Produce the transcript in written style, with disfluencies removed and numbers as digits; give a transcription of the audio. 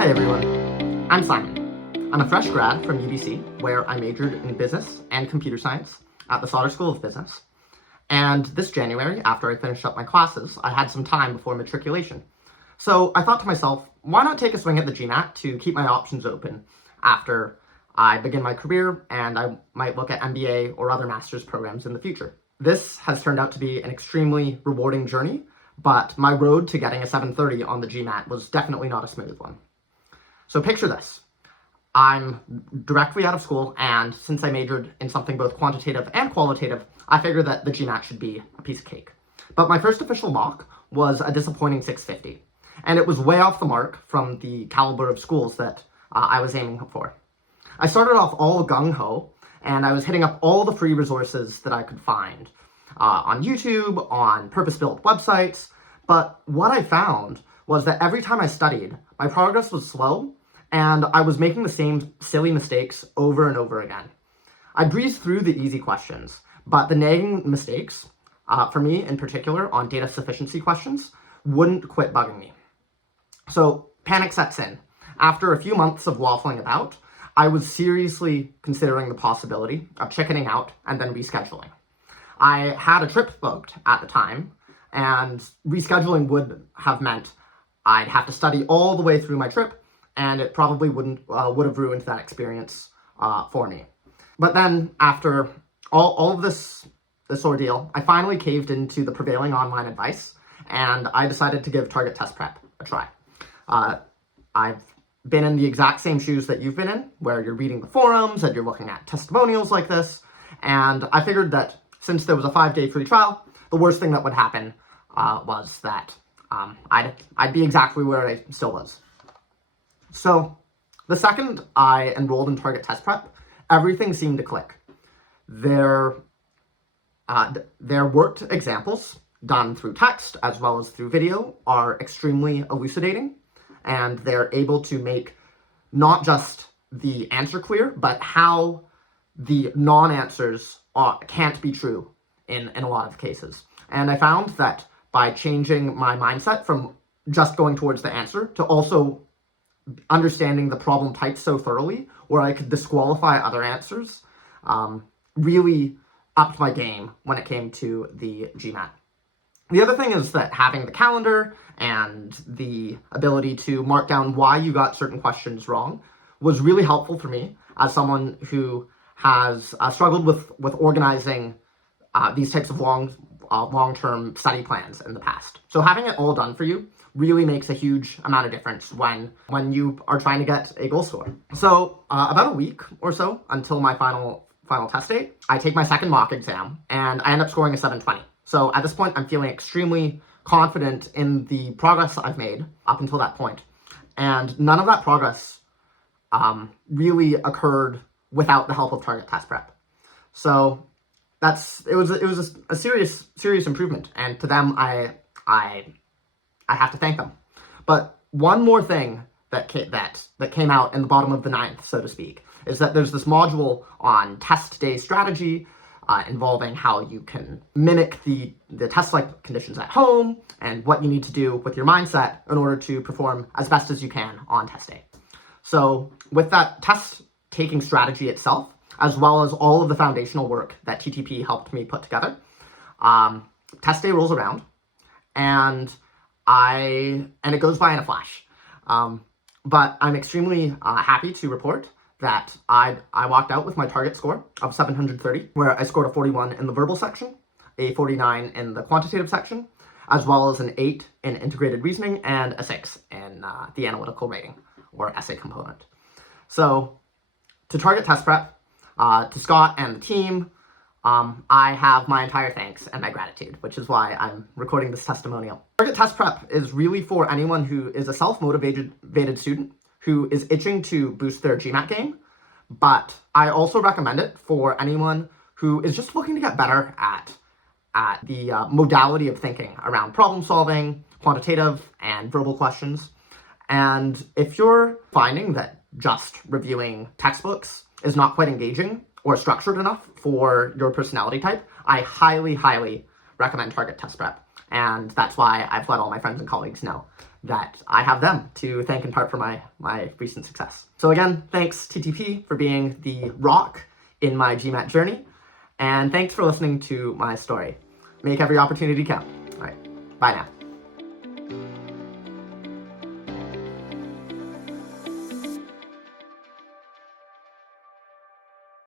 Hi everyone, I'm Simon. I'm a fresh grad from UBC, where I majored in business and computer science at the Sauder School of Business. And this January, after I finished up my classes, I had some time before matriculation. So I thought to myself, why not take a swing at the GMAT to keep my options open after I begin my career and I might look at MBA or other master's programs in the future. This has turned out to be an extremely rewarding journey, but my road to getting a 730 on the GMAT was definitely not a smooth one. So picture this. I'm directly out of school, and since I majored in something both quantitative and qualitative, I figured that the GMAT should be a piece of cake. But my first official mock was a disappointing 650, and it was way off the mark from the caliber of schools that I was aiming for. I started off all gung-ho, and I was hitting up all the free resources that I could find on YouTube, on purpose-built websites, but what I found was that every time I studied, my progress was slow, and I was making the same silly mistakes over and over again. I breezed through the easy questions, but the nagging mistakes, for me in particular, on data sufficiency questions, wouldn't quit bugging me. So panic sets in. After a few months of waffling about, I was seriously considering the possibility of chickening out and then rescheduling. I had a trip booked at the time, and rescheduling would have meant I'd have to study all the way through my trip, and it probably would have ruined that experience for me. But then, after all of this ordeal, I finally caved into the prevailing online advice, and I decided to give target test prep a try. I've been in the exact same shoes that you've been in, where you're reading the forums and you're looking at testimonials like this, and I figured that since there was a 5-day free trial, the worst thing that would happen was that I'd be exactly where I still was. So the second I enrolled in target test prep, everything seemed to click. Their worked examples, done through text as well as through video, are extremely elucidating, and they're able to make not just the answer clear, but how the non-answers can't be true in a lot of cases. And I found that by changing my mindset from just going towards the answer to also understanding the problem type so thoroughly where I could disqualify other answers, really upped my game when it came to the GMAT. The other thing is that having the calendar and the ability to mark down why you got certain questions wrong was really helpful for me as someone who has struggled with organizing these types of long-term study plans in the past. So having it all done for you really makes a huge amount of difference when you are trying to get a goal score. So about a week or so until my final test date, I take my second mock exam, and I end up scoring a 720. So at this point, I'm feeling extremely confident in the progress I've made up until that point. And none of that progress really occurred without the help of target test prep. So it was a serious improvement, and to them I have to thank them. But one more thing that came out in the bottom of the ninth, so to speak, is that there's this module on test day strategy involving how you can mimic the test-like conditions at home and what you need to do with your mindset in order to perform as best as you can on test day. So with that test-taking strategy itself, as well as all of the foundational work that TTP helped me put together, test day rolls around, and it goes by in a flash. But I'm extremely happy to report that I walked out with my target score of 730, where I scored a 41 in the verbal section, a 49 in the quantitative section, as well as an 8 in integrated reasoning, and a 6 in the analytical rating, or essay component. So to target test prep, to Scott and the team, I have my entire thanks and my gratitude, which is why I'm recording this testimonial. Target test prep is really for anyone who is a self-motivated student who is itching to boost their GMAT game, but I also recommend it for anyone who is just looking to get better at the modality of thinking around problem solving, quantitative and verbal questions. And if you're finding that just reviewing textbooks is not quite engaging or structured enough for your personality type, I highly recommend target test prep. And that's why I've let all my friends and colleagues know that I have them to thank in part for my recent success. So again, thanks TTP for being the rock in my GMAT journey, and thanks for listening to my story. Make every opportunity count. All right, bye now.